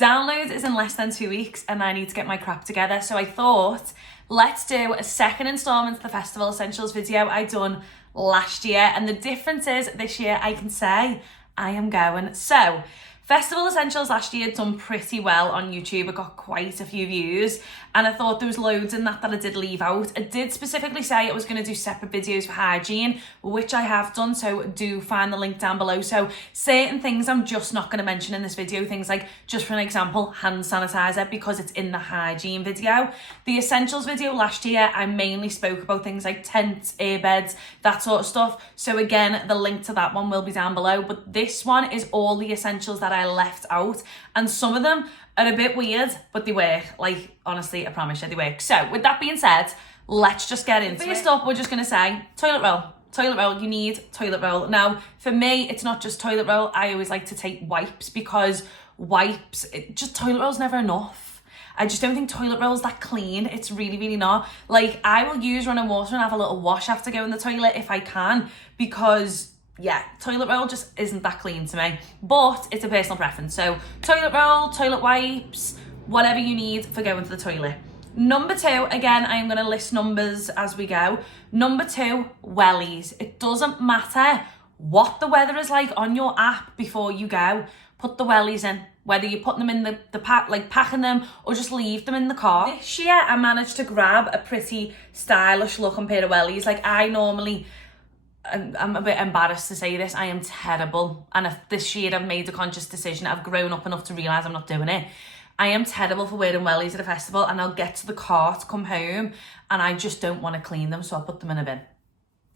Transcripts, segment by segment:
Download is in less than 2 weeks and I need to get my crap together. So I thought, let's do a second installment of the Festival Essentials video I done last year. And the difference is this year I can say I am going. So Festival Essentials last year done pretty well on YouTube. It got quite a few views and I thought there was loads in that I did leave out. I did specifically say I was going to do separate videos for hygiene, which I have done, so do find the link down below. So certain things I'm just not going to mention in this video, things like, just for an example, hand sanitizer, because it's in the hygiene video. The essentials video last year, I mainly spoke about things like tents, earbuds, that sort of stuff. So again, the link to that one will be down below, but this one is all the essentials that I left out, and some of them are a bit weird, but they work. Like, honestly, I promise you, they work. So with that being said, let's just get into it. First up, we're just going to say toilet roll. Toilet roll, you need toilet roll. Now, for me, it's not just toilet roll. I always like to take wipes, because wipes, toilet roll's never enough. I just don't think toilet roll's that clean. It's really, really not. Like, I will use running water and have a little wash after going to the toilet if I can, because yeah, toilet roll just isn't that clean to me, but it's a personal preference. So toilet roll, toilet wipes, whatever you need for going to the toilet. Number 2, again, I am going to list numbers as we go. Number 2, wellies. It doesn't matter what the weather is like on your app before you go, put the wellies in. Whether you put them in the pack, like packing them, or just leave them in the car. This year, I managed to grab a pretty stylish looking pair of wellies. Like, I'm a bit embarrassed to say this, I am terrible. And if this year I've made a conscious decision, I've grown up enough to realise I'm not doing it. I am terrible for wearing wellies at a festival, and I'll get to the car to come home and I just don't want to clean them, so I'll put them in a bin.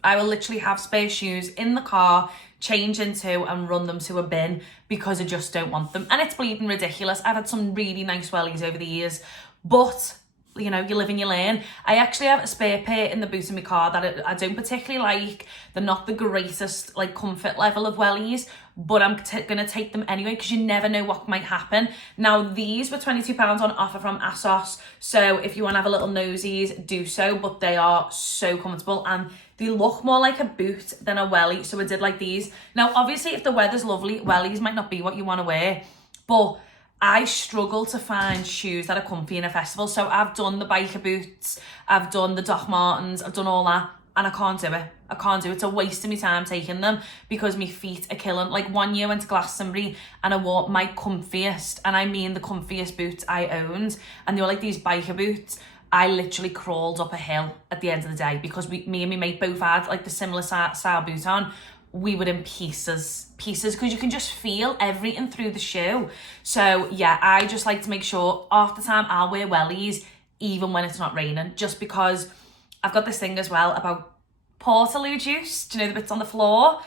I will literally have spare shoes in the car, change into and run them to a bin because I just don't want them. And it's bleeding ridiculous. I've had some really nice wellies over the years, but you know, you live and you learn. I actually have a spare pair in the boot of my car that I don't particularly like. They're not the greatest like comfort level of wellies, but I'm gonna take them anyway because you never know what might happen. Now, these were £22 on offer from ASOS, so if you want to have a little nosies, do so, but they are so comfortable and they look more like a boot than a welly, so I did like these. Now, obviously, if the weather's lovely, wellies might not be what you want to wear, but I struggle to find shoes that are comfy in a festival. So I've done the biker boots, I've done the Doc Martens, I've done all that, and I can't do it. I can't do it. It's a waste of my time taking them because my feet are killing. Like, one year I went to Glastonbury and I wore my comfiest, and I mean the comfiest boots I owned, and they were like these biker boots. I literally crawled up a hill at the end of the day because me and my mate both had like the similar style boot on. We were in pieces, because you can just feel everything through the shoe. So yeah, I just like to make sure half the time I'll wear wellies, even when it's not raining, just because I've got this thing as well about Portaloo juice. Do you know the bits on the floor?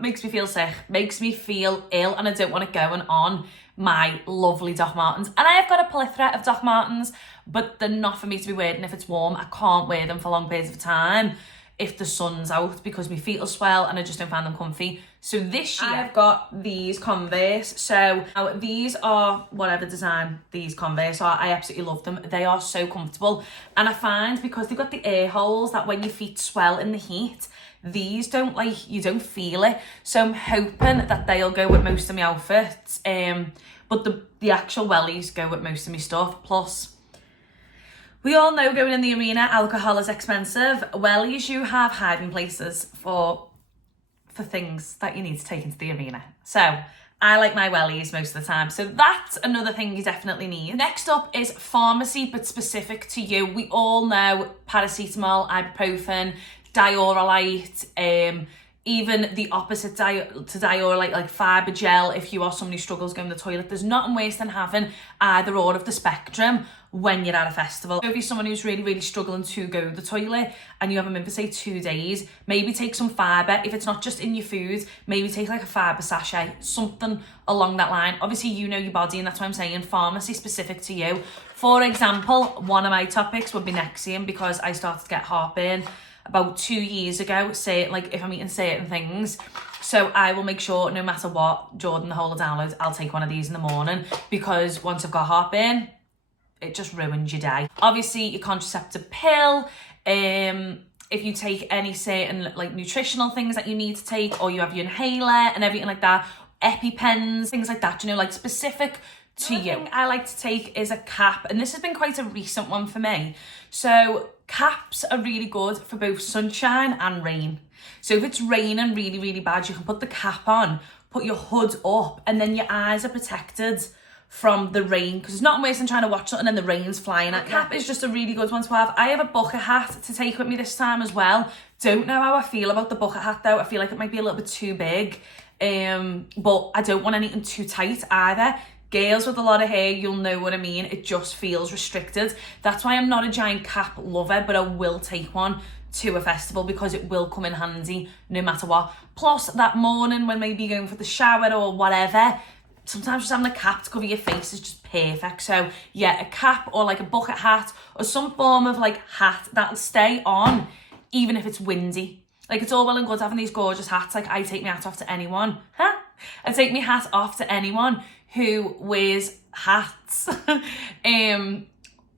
Makes me feel sick, makes me feel ill, and I don't want it going on my lovely Doc Martens. And I have got a plethora of Doc Martens, but they're not for me to be wearing if it's warm. I can't wear them for long periods of time if the sun's out because my feet will swell and I just don't find them comfy. So this year I've got these Converse. So these are whatever design these Converse are. I absolutely love them. They are so comfortable. And I find because they've got the air holes that when your feet swell in the heat, these don't, like, you don't feel it. So I'm hoping that they'll go with most of my outfits. But the actual wellies go with most of my stuff. Plus, we all know going in the arena, alcohol is expensive. Wellies, you have hiding places for things that you need to take into the arena. So I like my wellies most of the time. So that's another thing you definitely need. Next up is pharmacy, but specific to you. We all know paracetamol, ibuprofen, Diorolite, even the opposite to Diorolite, like fibre gel, if you are somebody who struggles going to the toilet. There's nothing worse than having either or of the spectrum when you're at a festival. So if you're someone who's really, really struggling to go to the toilet and you have them in for say 2 days, maybe take some fibre. If it's not just in your food, maybe take like a fibre sachet, something along that line. Obviously, you know your body, and that's why I'm saying pharmacy specific to you. For example, one of my topics would be Nexium, because I started to get heartburn about 2 years ago, say, like if I'm eating certain things. So I will make sure, no matter what, Jordan, the whole of downloads, I'll take one of these in the morning, because once I've got heartburn, it just ruins your day. Obviously, your contraceptive pill, if you take any certain like nutritional things that you need to take, or you have your inhaler and everything like that, EpiPens, things like that, you know, like specific to you. Thing I like to take is a cap, and this has been quite a recent one for me. So caps are really good for both sunshine and rain. So if it's raining really, really bad, you can put the cap on, put your hood up, and then your eyes are protected from the rain, because it's not worse than trying to watch something and the rain's flying at you. Cap is just a really good one to have. I have a bucket hat to take with me this time as well. Don't know how I feel about the bucket hat though. I feel like it might be a little bit too big, but I don't want anything too tight either. Girls with a lot of hair, you'll know what I mean. It just feels restricted. That's why I'm not a giant cap lover, but I will take one to a festival because it will come in handy no matter what. Plus, that morning when maybe you're going for the shower or whatever, sometimes just having a cap to cover your face is just perfect. So yeah, a cap or like a bucket hat or some form of like hat that'll stay on even if it's windy. Like, it's all well and good having these gorgeous hats. Like, I take my hat off to anyone. I take my hat off to anyone who wears hats in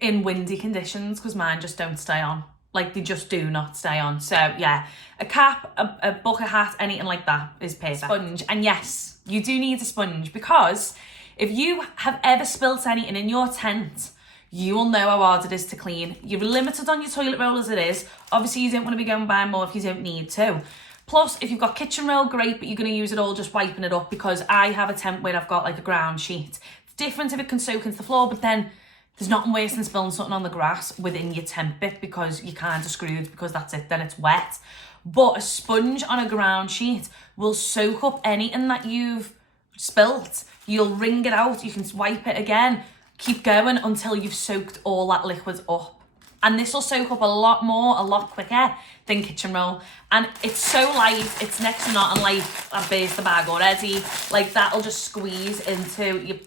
windy conditions, because mine just don't stay on. Like, they just do not stay on. So yeah, a cap, a bucket hat, anything like that is perfect. Sponge, and yes, you do need a sponge, because if you have ever spilt anything in your tent, you will know how hard it is to clean. You're limited on your toilet roll as it is. Obviously, you don't want to be going buying more if you don't need to. Plus, if you've got kitchen roll, great, but you're going to use it all just wiping it up, because I have a tent where I've got like a ground sheet. It's different if it can soak into the floor, but then there's nothing worse than spilling something on the grass within your tent bit, because you're kind of screwed, because that's it, then it's wet. But a sponge on a ground sheet will soak up anything that you've spilt. You'll wring it out, you can wipe it again, keep going until you've soaked all that liquid up. And this will soak up a lot more, a lot quicker than kitchen roll. And it's so light, it's next to nothing. Like, I've based the bag already. Like, that'll just squeeze into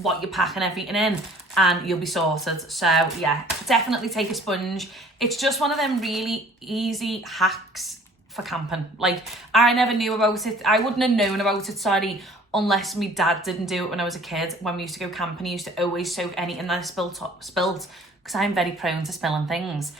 what you're packing everything in, and you'll be sorted. So yeah, definitely take a sponge. It's just one of them really easy hacks for camping. Like, I never knew about it. I wouldn't have known about it, sorry, unless my dad didn't do it when I was a kid. When we used to go camping, he used to always soak anything that I spilt, because I'm very prone to spilling things.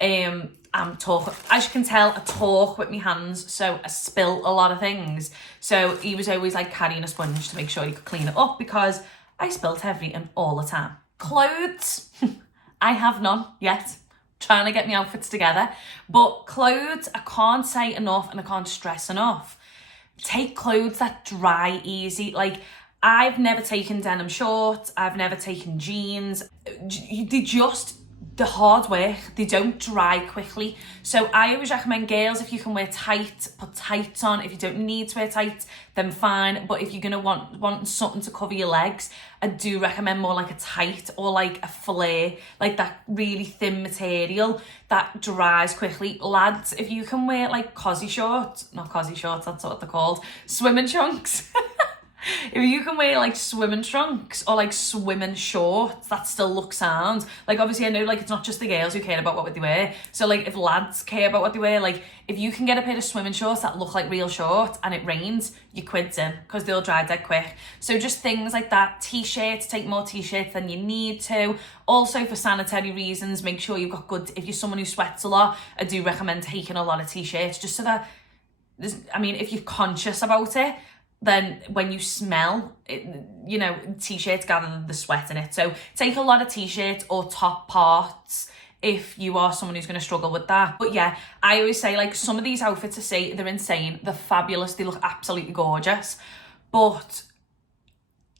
I'm talk, as you can tell, I talk with my hands, so I spill a lot of things. So he was always like carrying a sponge to make sure he could clean it up, because I spilt everything all the time. Clothes, I have none yet. Trying to get my outfits together. But clothes, I can't say enough and I can't stress enough. Take clothes that dry easy. Like, I've never taken denim shorts. I've never taken jeans. They just, the hard work, they don't dry quickly. So I always recommend, girls, if you can wear tight, put tights on. If you don't need to wear tights, then fine. But if you're gonna want something to cover your legs, I do recommend more like a tight or like a flare, like that really thin material that dries quickly. Lads, if you can wear like cozy shorts, not cozy shorts, that's what they're called, swimming trunks. If you can wear like swimming trunks or like swimming shorts that still look sound, like obviously I know like it's not just the girls who care about what they wear, so like if lads care about what they wear, like if you can get a pair of swimming shorts that look like real shorts and it rains, your quid's in, because they'll dry dead quick. So just things like that. T-shirts, take more t-shirts than you need to. Also for sanitary reasons, make sure you've got good, if you're someone who sweats a lot, I do recommend taking a lot of t-shirts, just so that I mean, if you're conscious about it, then when you smell it, you know, t-shirts gather the sweat in it. So take a lot of t-shirts or top parts if you are someone who's going to struggle with that. But yeah, I always say, like, some of these outfits, I say they're insane, they're fabulous, they look absolutely gorgeous, but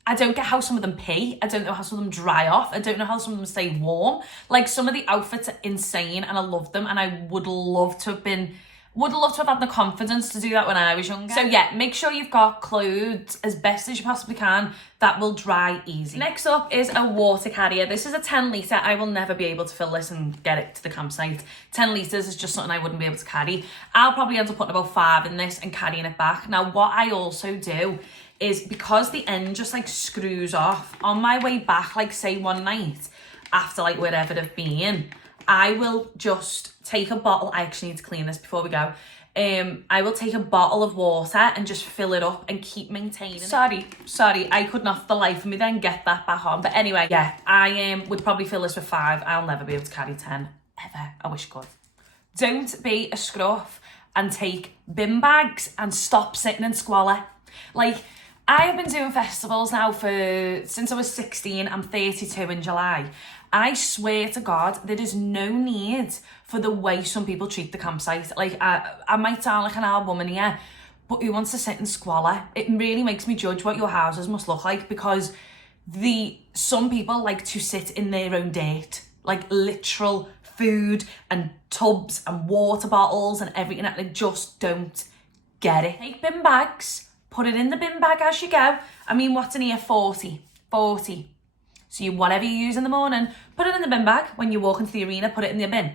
I don't get how some of them pee. I don't know how some of them dry off. I don't know how some of them stay warm. Like, some of the outfits are insane and I love them, and I would love to have had the confidence to do that when I was younger. So yeah, make sure you've got clothes as best as you possibly can that will dry easy. Next up is a water carrier. This is a 10 litre. I will never be able to fill this and get it to the campsite. 10 litres is just something I wouldn't be able to carry. I'll probably end up putting about 5 in this and carrying it back. Now, what I also do is, because the end just like screws off, on my way back, like say one night after like wherever I've been, I will just take a bottle. I actually need to clean this before we go. I will take a bottle of water and just fill it up and keep maintaining it. Sorry, I could not for the life of me then get that back on. But anyway, yeah, I would probably fill this with 5. I'll never be able to carry 10, ever. I wish I could. Don't be a scruff and take bin bags and stop sitting in squalor. Like, I have been doing festivals now since I was 16. I'm 32 in July. I swear to God, there is no need for the way some people treat the campsite. Like, I might sound like an old woman here, but who wants to sit and squalor? It really makes me judge what your houses must look like, because some people like to sit in their own dirt, like literal food and tubs and water bottles and everything. I just don't get it. Take bin bags, put it in the bin bag as you go. I mean, what's in here? 40. So whatever you use in the morning, put it in the bin bag. When you walk into the arena, put it in the bin.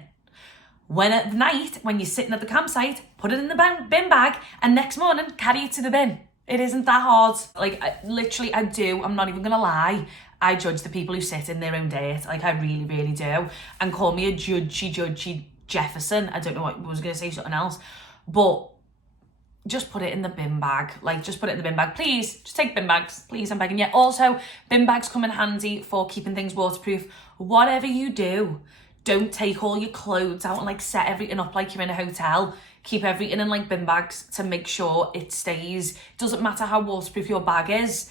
When at night, when you're sitting at the campsite, put it in the bin bag, and next morning, carry it to the bin. It isn't that hard. Like, I do. I'm not even gonna lie. I judge the people who sit in their own dirt. Like, I really, really do. And call me a judgy Jefferson. I don't know what I was gonna say, something else. But just put it in the bin bag. Like, just put it in the bin bag. Please, just take bin bags. Please, I'm begging you. Also, bin bags come in handy for keeping things waterproof. Whatever you do, don't take all your clothes out and like set everything up like you're in a hotel. Keep everything in like bin bags to make sure it stays. It doesn't matter how waterproof your bag is.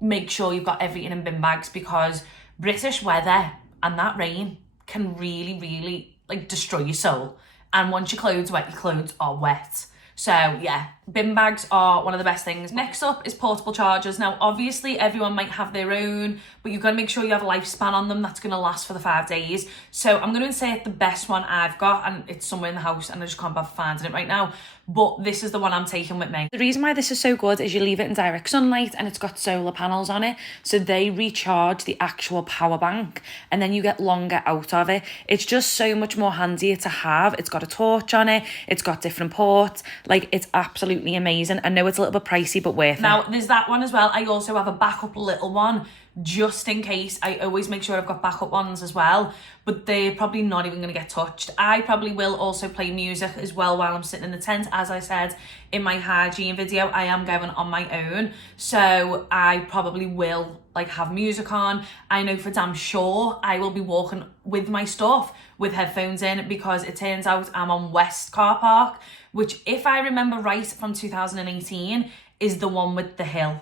Make sure you've got everything in bin bags, because British weather and that rain can really, really like destroy your soul. And once your clothes are wet, your clothes are wet. So yeah, bin bags are one of the best things. Next up is portable chargers. Now, obviously everyone might have their own, but you've got to make sure you have a lifespan on them that's going to last for the 5 days. So I'm going to insert the best one I've got, and it's somewhere in the house and I just can't bother finding it right now. But this is the one I'm taking with me. The reason why this is so good is you leave it in direct sunlight and it's got solar panels on it. So they recharge the actual power bank and then you get longer out of it. It's just so much more handier to have. It's got a torch on it. It's got different ports. Like, it's absolutely amazing. I know it's a little bit pricey, but worth it. Now, there's that one as well. I also have a backup little one just in case. I always make sure I've got backup ones as well, but they're probably not even going to get touched. I probably will also play music as well while I'm sitting in the tent. As I said in my hygiene video, I am going on my own, so I probably will like have music on. I know for damn sure I will be walking with my stuff with headphones in, because it turns out I'm on West Car Park, which, if I remember right from 2018, is the one with the hill.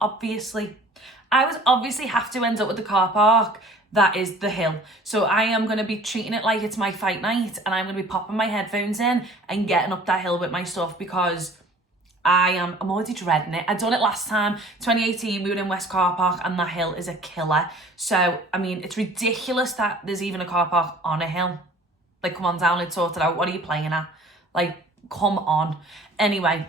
Obviously, I would obviously have to end up with the car park that is the hill. So I am going to be treating it like it's my fight night, and I'm going to be popping my headphones in and getting up that hill with my stuff, because I'm already dreading it. I done it last time, 2018, we were in West Car Park, and that hill is a killer. So, I mean, it's ridiculous that there's even a car park on a hill. Like, come on down, let's sort it out. What are you playing at? Like, come on. Anyway,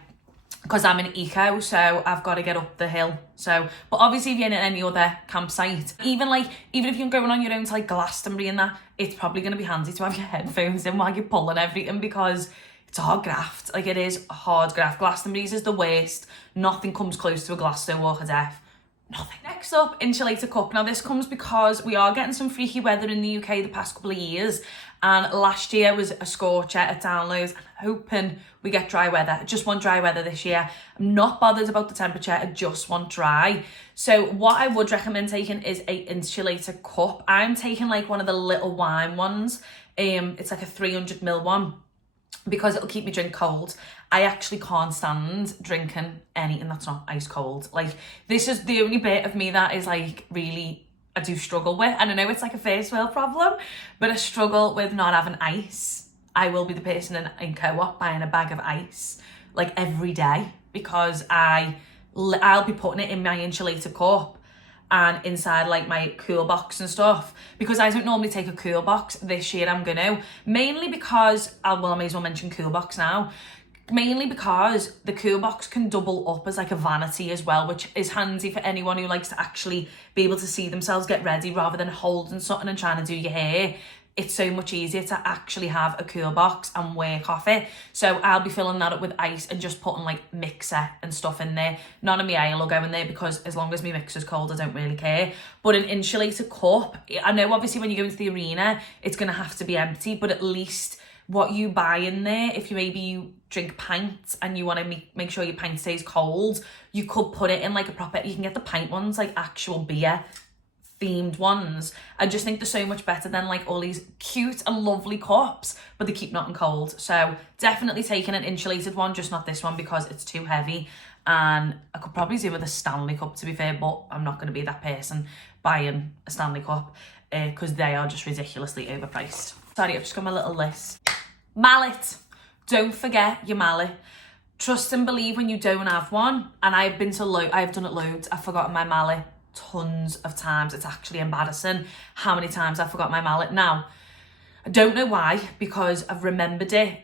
because I'm in eco, so I've got to get up the hill. So, but obviously if you're in any other campsite, even if you're going on your own to like Glastonbury and that, it's probably going to be handy to have your headphones in while you're pulling everything, because it's a hard graft. Like, it is a hard graft. Glastonbury's is the worst. Nothing comes close to a Glasgow Walk of Death. Nothing. Next up, insulator cup. Now, this comes because we are getting some freaky weather in the UK the past couple of years, and last year was a scorcher at Downloads. I'm hoping we get dry weather. I just want dry weather this year. I'm not bothered about the temperature. I just want dry. So what I would recommend taking is a insulator cup. I'm taking like one of the little wine ones. It's like a 300ml one, because it'll keep me drink cold. I actually can't stand drinking anything that's not ice cold. Like, this is the only bit of me that is like really, I do struggle with. And I know it's like a first world problem, but I struggle with not having ice. I will be the person in Co-op buying a bag of ice like every day, because I'll be putting it in my insulator cup and inside like my cool box and stuff, because I don't normally take a cool box. This year I'm gonna, mainly because I may as well mention cool box now, mainly because the cool box can double up as like a vanity as well, which is handy for anyone who likes to actually be able to see themselves get ready rather than holding something and trying to do your hair. It's so much easier to actually have a cool box and work off it. So I'll be filling that up with ice and just putting like mixer and stuff in there. None of my ale will go in there, because as long as my mixer's cold, I don't really care. But an insulator cup, I know obviously when you go into the arena, it's going to have to be empty, but at least what you buy in there, if you drink pints and you want to make sure your pint stays cold, you could put it in like a proper, you can get the pint ones, like actual beer themed ones. I just think they're so much better than like all these cute and lovely cups, but they keep nothing cold. So definitely taking an insulated one, just not this one because it's too heavy. and I could probably do with a Stanley Cup, to be fair, but I'm not going to be that person buying a Stanley Cup because they are just ridiculously overpriced. Sorry, I've just got my little list. Mallet. Don't forget your mallet. Trust and believe when you don't have one. And I've done it loads. I've forgotten my mallet tons of times. It's actually embarrassing how many times I've forgotten my mallet. Now, I don't know why, because I've remembered it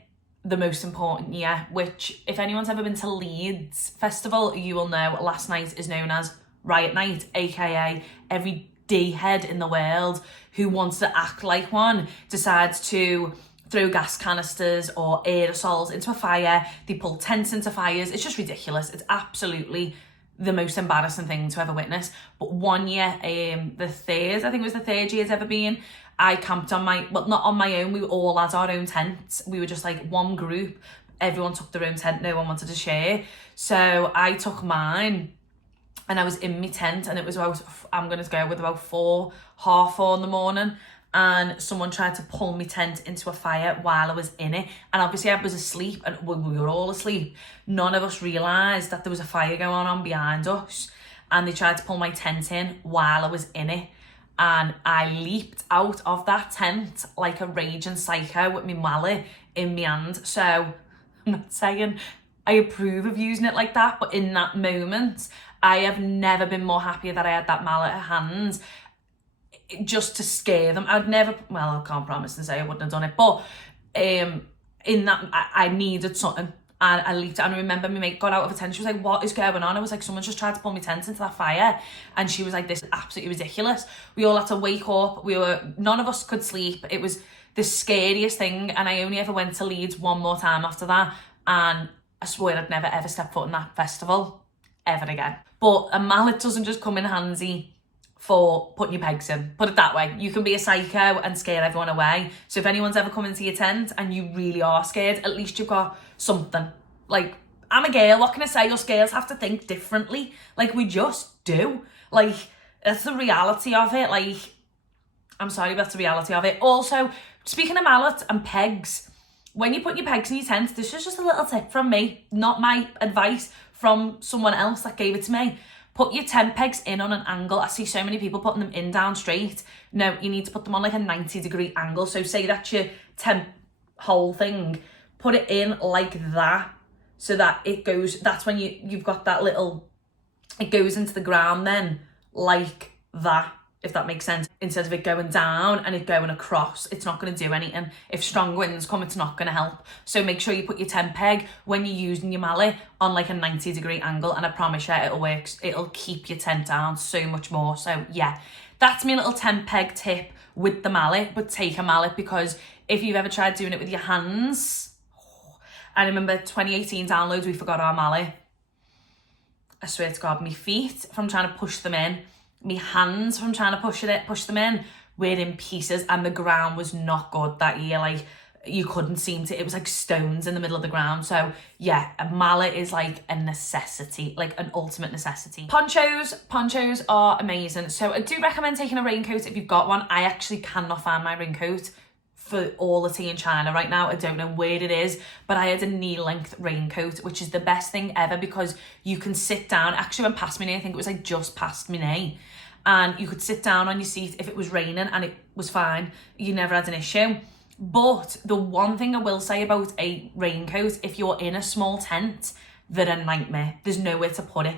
the most important year, which if anyone's ever been to Leeds Festival, you will know last night is known as Riot Night, aka every D-head in the world who wants to act like one decides to throw gas canisters or aerosols into a fire. They pull tents into fires. It's just ridiculous. It's absolutely the most embarrassing thing to ever witness. But one year, I think it was the third year it's ever been, I camped on not on my own, we all had our own tents. We were just like one group, everyone took their own tent, no one wanted to share. So I took mine and I was in my tent, and it was about, I'm going to go with about 4:30 in the morning, and someone tried to pull my tent into a fire while I was in it. And obviously I was asleep, and we were all asleep. None of us realised that there was a fire going on behind us, and they tried to pull my tent in while I was in it. And I leaped out of that tent like a raging psycho with my mallet in my hand. So I'm not saying I approve of using it like that, but in that moment, I have never been more happier that I had that mallet at hand, just to scare them. I can't promise and say I wouldn't have done it, but in that, I needed something. And I leaped, and I remember my mate got out of a tent. She was like, what is going on? I was like, someone just tried to pull my tent into that fire. And she was like, this is absolutely ridiculous. We all had to wake up. None of us could sleep. It was the scariest thing. And I only ever went to Leeds one more time after that. And I swear I'd never ever step foot in that festival ever again. But a mallet doesn't just come in handy for putting your pegs in. Put it that way. You can be a psycho and scare everyone away. So if anyone's ever come into your tent and you really are scared, at least you've got something. Like, I'm a girl, what can I say? Us girls have to think differently. Like, we just do. Like, that's the reality of it. Like, I'm sorry, but that's the reality of it. Also, speaking of mallets and pegs, when you put your pegs in your tent, this is just a little tip from me, not my advice, from someone else that gave it to me. Put your tent pegs in on an angle. I see so many people putting them in down straight. No, you need to put them on like a 90-degree angle. So say that's your tent hole thing. Put it in like that, so that it goes, that's when you've got that little, it goes into the ground then, like that, if that makes sense. Instead of it going down and it going across, it's not going to do anything. If strong winds come, it's not going to help. So make sure you put your tent peg, when you're using your mallet, on like a 90-degree angle, and I promise you it'll work. It'll keep your tent down so much more. So yeah, that's my little tent peg tip with the mallet. But take a mallet, because if you've ever tried doing it with your hands, I remember 2018 downloads, we forgot our mallet. I swear to God, my feet from trying to push them in, my hands from trying to push them in, were in pieces, and the ground was not good that year. Like, you couldn't seem to, it was like stones in the middle of the ground. So yeah, a mallet is like a necessity, like an ultimate necessity. Ponchos are amazing. So I do recommend taking a raincoat if you've got one. I actually cannot find my raincoat for all the tea in China right now. I don't know where it is, but I had a knee-length raincoat, which is the best thing ever, because you can sit down. Actually went past my knee, I think it was like just past my knee, and you could sit down on your seat if it was raining and it was fine. You never had an issue. But the one thing I will say about a raincoat, if you're in a small tent, they're a nightmare. There's nowhere to put it.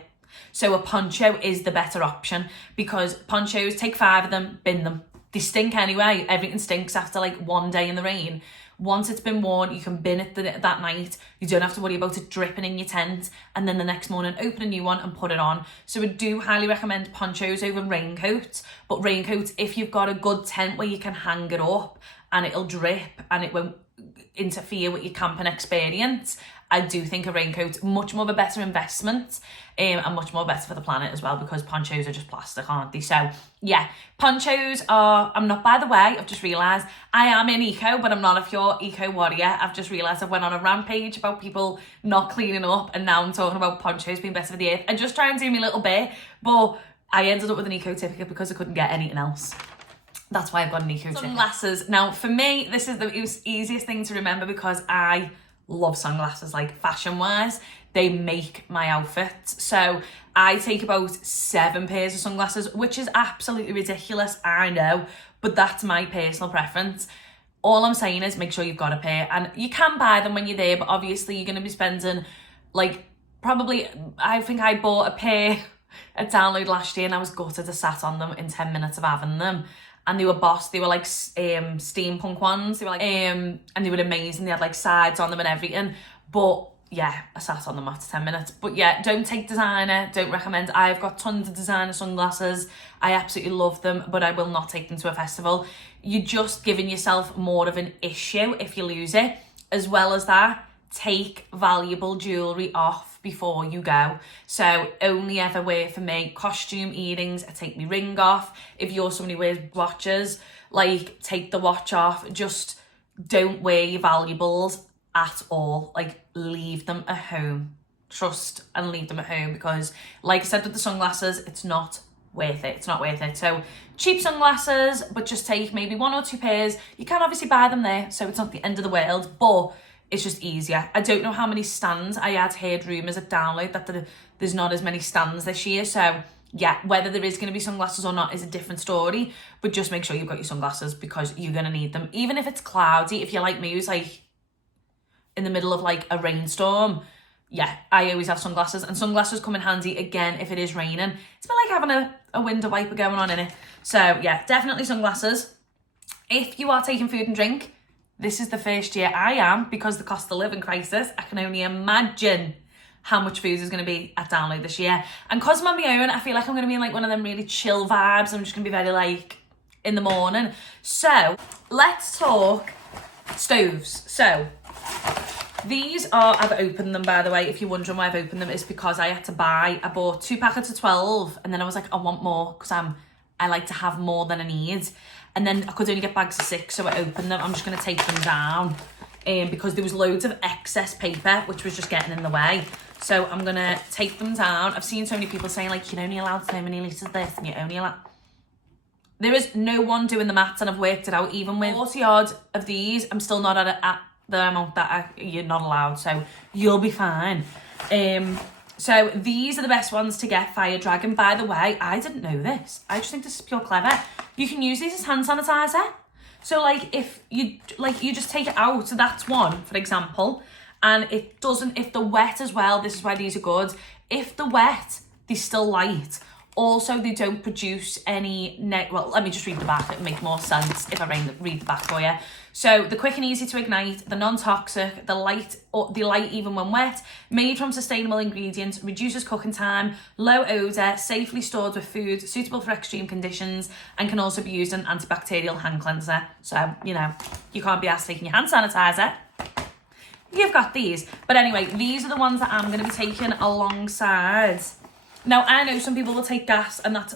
So a poncho is the better option, because ponchos, take 5 of them, bin them. They stink anyway. Everything stinks after like one day in the rain. Once it's been worn, you can bin it that night. You don't have to worry about it dripping in your tent, and then the next morning open a new one and put it on. So I do highly recommend ponchos over raincoats. But raincoats, if you've got a good tent where you can hang it up and it'll drip and it won't interfere with your camping experience, I do think a raincoat's much more of a better investment, and much more better for the planet as well, because ponchos are just plastic, aren't they? So yeah, ponchos are, I'm not, by the way, I've just realised I am in eco, but I'm not a pure eco warrior. I've just realised I went on a rampage about people not cleaning up, and now I'm talking about ponchos being better for the earth. I just try and do my little bit, but I ended up with an eco certificate because I couldn't get anything else. That's why I've got an eco certificate. Sunglasses. Now for me, this is the easiest thing to remember, because I love sunglasses. Like, fashion wise, they make my outfit. So I take about 7 pairs of sunglasses, which is absolutely ridiculous, I know, but that's my personal preference. All I'm saying is make sure you've got a pair, and you can buy them when you're there, but obviously you're going to be spending like probably, I think I bought a pair at Download last year and I was gutted to sat on them in 10 minutes of having them. And they were boss, they were like steampunk ones, they were like, and they were amazing, they had like sides on them and everything. But yeah, I sat on them after 10 minutes. But yeah, don't take designer, don't recommend. I've got tons of designer sunglasses. I absolutely love them, but I will not take them to a festival. You're just giving yourself more of an issue if you lose it. As well as that, take valuable jewellery off before you go. So only ever wear, for me, costume earrings. I take my ring off. If you're somebody who wears watches, like, take the watch off. Just don't wear your valuables at all. Like, leave them at home. Trust and leave them at home, because like I said with the sunglasses, it's not worth it. It's not worth it. So cheap sunglasses, but just take maybe 1 or 2 pairs. You can obviously buy them there, so it's not the end of the world, but it's just easier. I don't know how many stands. I had heard rumours at Download that there's not as many stands this year. So yeah, whether there is going to be sunglasses or not is a different story. But just make sure you've got your sunglasses, because you're going to need them. Even if it's cloudy, if you're like me, who's like in the middle of like a rainstorm, yeah, I always have sunglasses. And sunglasses come in handy, again, if it is raining. It's a bit like having a window wiper going on in it. So yeah, definitely sunglasses. If you are taking food and drink, this is the first year I am, because the cost of living crisis. I can only imagine how much food is going to be at Download this year. And because I'm on my own, I feel like I'm going to be in like one of them really chill vibes. I'm just going to be very like in the morning. So let's talk stoves. So these are, I've opened them, by the way. If you're wondering why I've opened them, it's because I bought 2 packets of 12, and then I was like, I want more, because I like to have more than I need. And then I could only get bags of 6, so I opened them. I'm just going to take them down because there was loads of excess paper, which was just getting in the way. So I'm going to take them down. I've seen so many people saying, like, you're only allowed so many litres of this, and you're only allowed... There is no one doing the maths, and I've worked it out. Even with 40 odd of these, I'm still not at the amount that you're not allowed, so you'll be fine. So these are the best ones to get, Fire Dragon. By the way, I didn't know this. I just think this is pure clever. You can use these as hand sanitizer. So like if you just take it out, so that's one, for example, and it doesn't, if the wet as well, this is why these are good. If the wet, they're still light. Also, they don't produce any well, let me just read the back. It'll make more sense if I read the back for you. So, they're quick and easy to ignite, they're non-toxic, they're light even when wet, made from sustainable ingredients, reduces cooking time, low odour, safely stored with food, suitable for extreme conditions, and can also be used as an antibacterial hand cleanser. So, you know, you can't be asked taking your hand sanitizer. You've got these. But anyway, these are the ones that I'm going to be taking alongside. Now, I know some people will take gas, and that's...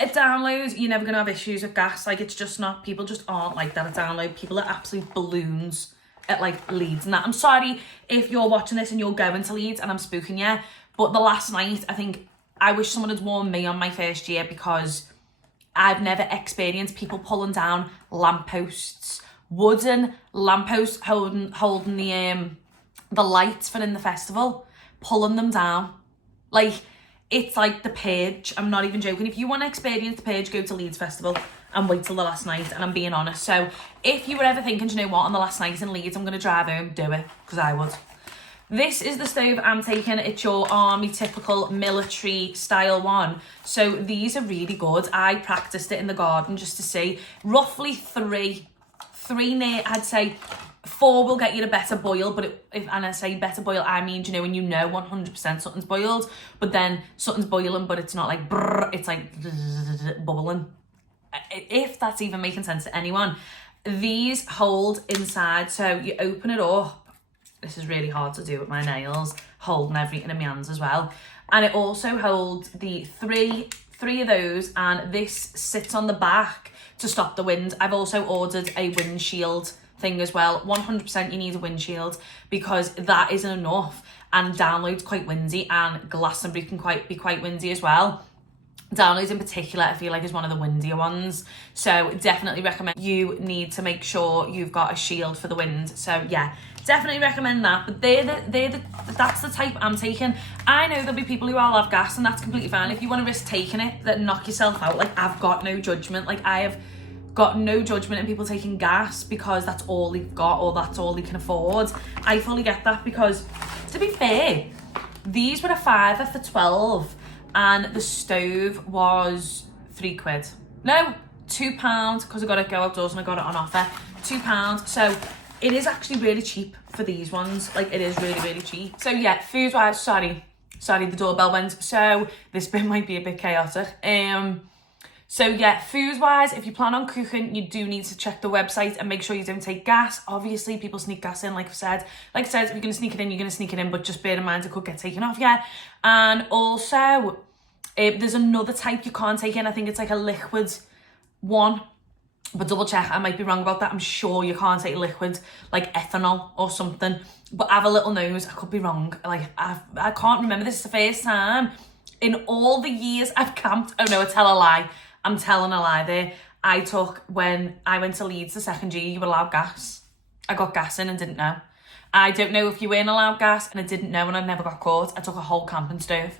At Download, you're never going to have issues with gas. Like, it's just not... People just aren't like that at Download. People are absolute balloons at, like, Leeds and that. I'm sorry if you're watching this and you're going to Leeds and I'm spooking you, but the last night, I wish someone had warned me on my first year, because I've never experienced people pulling down lampposts. Wooden lampposts holding the lights for in the festival. Pulling them down. Like... It's like the Purge. I'm not even joking. If you want to experience the Purge, go to Leeds Festival and wait till the last night. And I'm being honest. So if you were ever thinking, you know what, on the last night in Leeds, I'm going to drive home, do it. Because I would. This is the stove I'm taking. It's your army typical military style one. So these are really good. I practiced it in the garden just to see. Roughly three I'd say 4 will get you a better boil, but and I say better boil, I mean, you know, when you know 100% something's boiled, but then something's boiling, but it's not like brrr, it's like bubbling. If that's even making sense to anyone. These hold inside, so you open it up. This is really hard to do with my nails, holding everything in my hands as well. And it also holds the three of those, and this sits on the back to stop the wind. I've also ordered a windshield thing as well. 100% you need a windshield, because that isn't enough, and Download's quite windy, and Glastonbury can be quite windy as well. Downloads in particular, I feel like is one of the windier ones. So definitely recommend. You need to make sure you've got a shield for the wind. So yeah, definitely recommend that. But that's the type I'm taking. I know there'll be people who all have gas, and that's completely fine. If you want to risk taking it, that knock yourself out. Like, I've got no judgment. Like, I have got no judgment in people taking gas because that's all they've got or that's all they can afford. I fully get that, because to be fair, these were a fiver for 12. And the stove was £3. No, £2, because I got it go outdoors and I got it on offer. £2. So it is actually really cheap for these ones. Like, it is really, really cheap. So yeah, food wise, sorry, the doorbell went. So this bit might be a bit chaotic. So yeah, food wise, if you plan on cooking, you do need to check the website and make sure you don't take gas. Obviously, people sneak gas in, like I said. Like I said, if you're going to sneak it in, you're going to sneak it in, but just bear in mind it could get taken off, yeah. And also, there's another type you can't take in. I think it's like a liquid one, but double check. I might be wrong about that. I'm sure you can't take liquid, like ethanol or something. But have a little nose. I could be wrong. Like, I can't remember. This is the first time in all the years I've camped. Oh no, I tell a lie. I'm telling a lie there. When I went to Leeds the second year, you were allowed gas. I got gas in and didn't know. I don't know if you weren't allowed gas, and I didn't know, and I never got caught. I took a whole camping stove,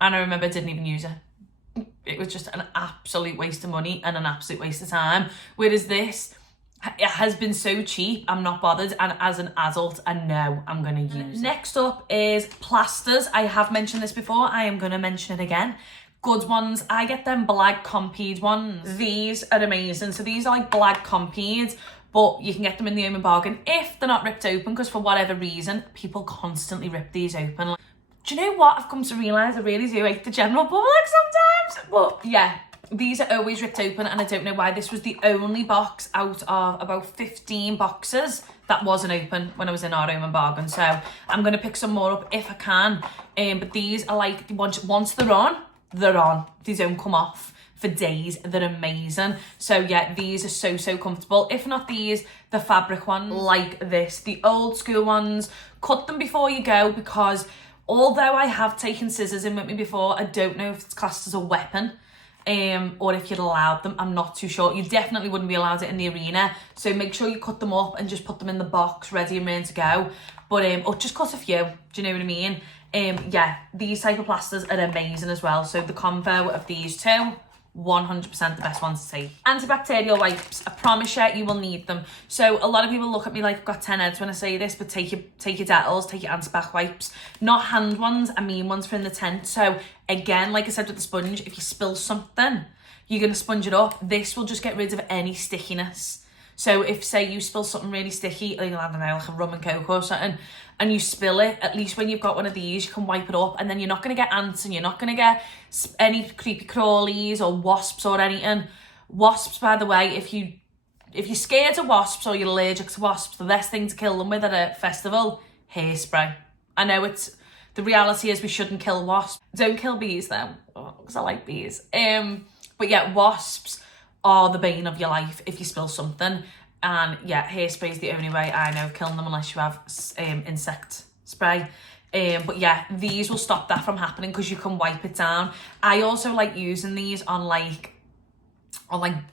and I remember I didn't even use it. It was just an absolute waste of money and an absolute waste of time. Whereas this, it has been so cheap, I'm not bothered, and as an adult, I know I'm going to use it. Next up is plasters. I have mentioned this before. I am going to mention it again. Good ones. I get them black Compeed ones. These are amazing. So these are like black Compeed, but you can get them in the home and bargain if they're not ripped open, because for whatever reason, people constantly rip these open. Do you know what? I've come to realise I really do hate the general public sometimes. But yeah, these are always ripped open, and I don't know why. This was the only box out of about 15 boxes that wasn't open when I was in our home and bargain. So I'm going to pick some more up if I can. But these are like, once they're on, they're on. These don't come off for days. They're amazing. So yeah, these are so comfortable. If not these, the fabric ones like this, the old school ones, cut them before you go, because although I have taken scissors in with me before, I don't know if it's classed as a weapon, or if you'd allowed them. I'm not too sure. You definitely wouldn't be allowed it in the arena. So make sure you cut them up and just put them in the box ready and ready to go. But or just cut a few. Do you know what I mean? Yeah, these type of plasters are amazing as well. So the combo of these two, 100% the best ones to take. Antibacterial wipes, I promise you will need them. So a lot of people look at me like I've got 10 heads when I say this, but take your Dettol's, take your antibac wipes. Not hand ones, I mean ones for in the tent. So again, like I said with the sponge, if you spill something, you're going to sponge it up. This will just get rid of any stickiness. So if, say, you spill something really sticky, like, I don't know, like a rum and coke or something, and you spill it, at least when you've got one of these, you can wipe it up, and then you're not going to get ants, and you're not going to get any creepy crawlies or wasps or anything. Wasps, by the way, if you're scared of wasps or you're allergic to wasps, the best thing to kill them with at a festival, hairspray. I know the reality is we shouldn't kill wasps. Don't kill bees though, because I like bees. But yeah, wasps are the bane of your life if you spill something. And yeah, hairspray is the only way I know of killing them, unless you have insect spray. But yeah, these will stop that from happening because you can wipe it down. I also like using these on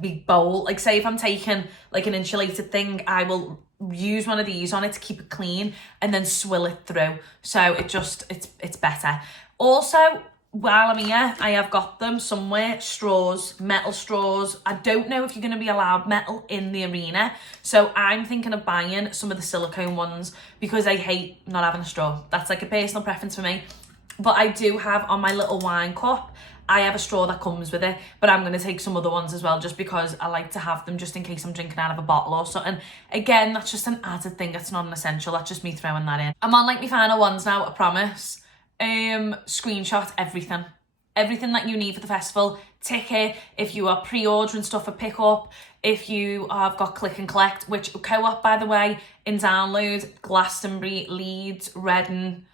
big bowl. Like, say if I'm taking like an insulated thing, I will use one of these on it to keep it clean and then swill it through. So it's better. Also, while I'm here, I have got them somewhere, straws, metal straws. I don't know if you're going to be allowed metal in the arena. So I'm thinking of buying some of the silicone ones because I hate not having a straw. That's like a personal preference for me. But I do have on my little wine cup, I have a straw that comes with it, but I'm going to take some other ones as well just because I like to have them just in case I'm drinking out of a bottle or something. Again, that's just an added thing. That's not an essential. That's just me throwing that in. I'm on like my final ones now, I promise. Screenshot everything that you need for the festival. Ticket, if you are pre-ordering stuff for pickup, if you have got click and collect, which Co-op, by the way, in download, Glastonbury, Leeds, Reading,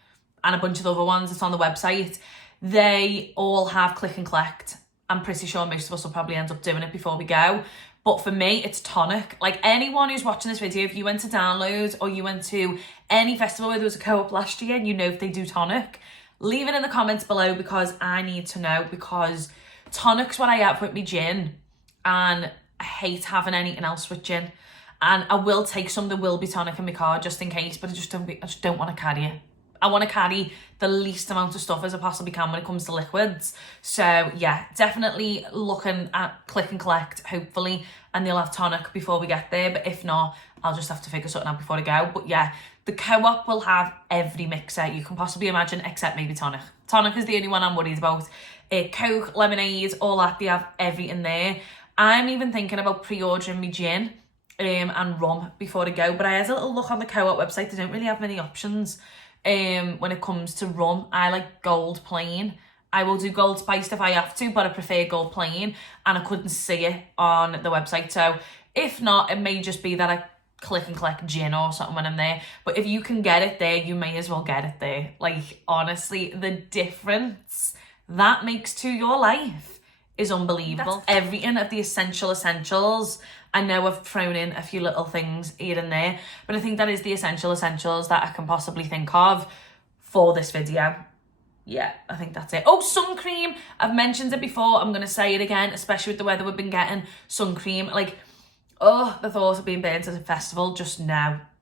and a bunch of other ones. It's on the website. They all have click and collect. I'm pretty sure most of us will probably end up doing it before we go. But for me, it's tonic. Like, anyone who's watching this video, if you went to download or you went to any festival where there was a Co-op last year and you know if they do tonic, leave it in the comments below because I need to know, because Tonic's what I have with my gin, and I hate having anything else with gin. And I will take some, there will be tonic in my car just in case, but I just don't want to carry it. I want to carry the least amount of stuff as I possibly can when it comes to liquids. So yeah, definitely looking at click and collect, hopefully, and they'll have tonic before we get there. But if not, I'll just have to figure something out before I go. But yeah, the Co-op will have every mixer you can possibly imagine, except maybe tonic. Tonic is the only one I'm worried about. Coke, lemonade, all that, they have everything there. I'm even thinking about pre-ordering me gin and rum before I go. But I had a little look on the Co-op website. They don't really have many options. When it comes to rum, I like gold plain. I will do gold spiced if I have to, but I prefer gold plain, and I couldn't see it on the website. So if not, it may just be that I click and collect gin or something when I'm there. But if you can get it there, you may as well get it there. Like, honestly, the difference that makes to your life is unbelievable. That's everything of the essentials. I know I've thrown in a few little things here and there, but I think that is the essentials that I can possibly think of for this video. Yeah, I think that's it. Oh, sun cream. I've mentioned it before. I'm going to say it again, especially with the weather we've been getting. Sun cream, like, oh, the thought of being burnt at a festival, just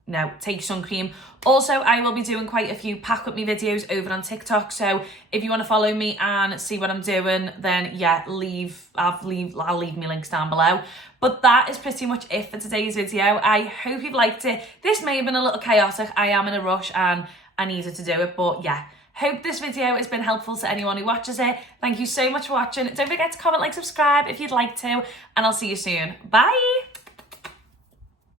no, take sun cream. Also, I will be doing quite a few pack with me videos over on TikTok, so if you want to follow me and see what I'm doing, then yeah, I'll leave me links down below. But that is pretty much it for today's video. I hope you've liked it. This may have been a little chaotic. I am in a rush and I needed to do it, but yeah, hope this video has been helpful to anyone who watches it. Thank you so much for watching. Don't forget to comment, like, subscribe if you'd like to, and I'll see you soon. Bye.